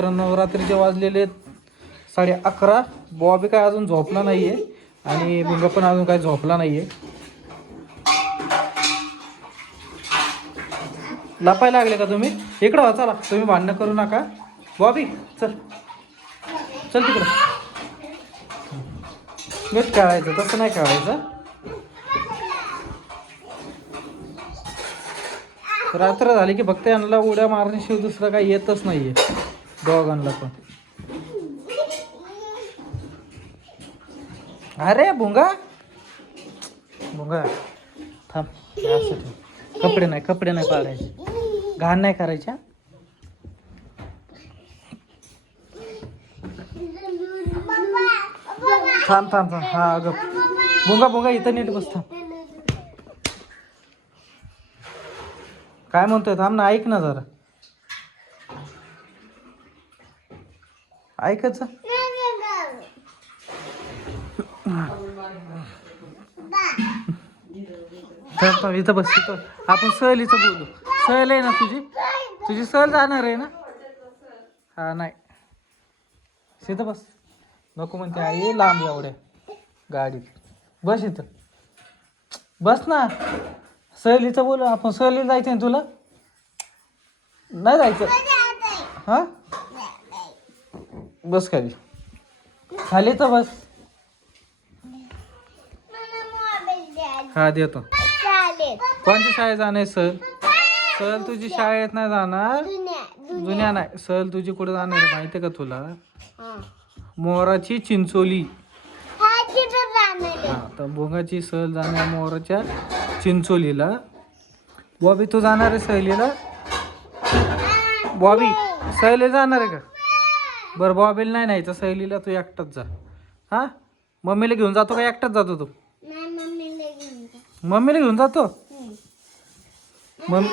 मित्रांनो रात्रीचे वाजलेले साडे अकरा. बॉबी काय अजून झोपला नाहीये आणि भुंगा पण अजून काय झोपला नाहीये. लपायला लागले का तुम्ही? इकडं वा चला. तुम्ही भांडणं करू नका. बॉबी चल. चल तिकडं. मीच खेळायचं तसं नाही खेळायचं. रात्र झाली की फक्त यांना उड्या मारण्याशिवाय दुसरं काही येतच नाहीये. दोघांना पण. अरे भुंगा. भुंगा थांब. असं ठेव. कपडे नाही कपडे नाही पाडायचे. घाण नाही करायच्या? थांब थांब थांब. हा अगं. भुंगा भुंगा इथं नीट बस थांब. काय म्हणतोय? थांब ना ऐक ना जरा. ऐकायचं इथं बस इथं आपण सहलीचं बोलू. सहल आहे ना तुझी? तुझी सहल जाणार आहे ना? हा नाही. इथं बस. नको म्हणते आई लांब एवढ्या गाडीत. बस इथं. बस ना. सहलीचं बोलू. आपण सहलीला जायचं ना तुला? नाही जायचं. हा? बस खाली. खाली तर बस. हा देतो. कोणत्या शाळेत जाणार सहल सहल तुझी शाळेत नाही जाणार? जुन्या नाही. सहल तुझी कुठे जाणार आहे माहिती आहे का तुला? मोराची चिंचोली. हा तर भोंगाची सहल जाणार मोराच्या चिंचोलीला. बॉबी तू जाणार आहे सहलीला बॉबी सहलीला जाणार आहे का? बरं बॉबीला नाही न्यायचं सहलीला तू एकटाच जा. हा? मम्मीला घेऊन जातो का एकटाच जातो तू? मम्मीला घेऊन जातो? मम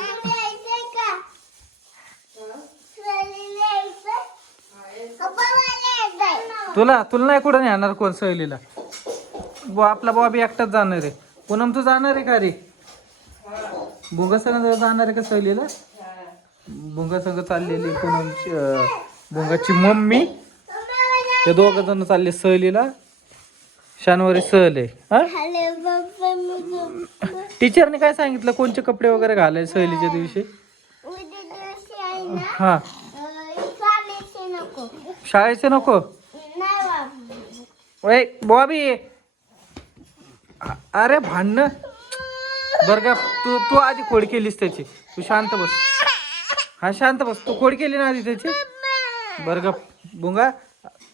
तुला तुला नाही कुठं नेणार कोण सहलीला बो आपला बॉबी एकटाच जाणार आहे. पूनम तू जाणार आहे का रे? भुंगा जाणार आहे का सहलीला भुंगा संघ चाललेली पूनमची अं, भुंगाची मम्मी. ते दोघ जण चालले सहलीला. शनिवारी सहल आहे. टीचरने काय सांगितलं? कोणते कपडे वगैरे घालायचे सहलीच्या दिवशी? हा. शाळेचे नको. बॉबी. अरे भांडण. बर का तू तू आधी खोड केलीस त्याची. तू शांत बस. हा शांत बस. तू खोड केली ना आधी त्याची? बर का बुंगा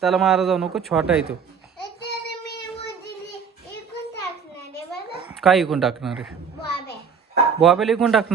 त्याला मारा जाऊ नको छोटा आहे तो. काय इकून टाकणार आहे? बॉबेला इकून टाकणार?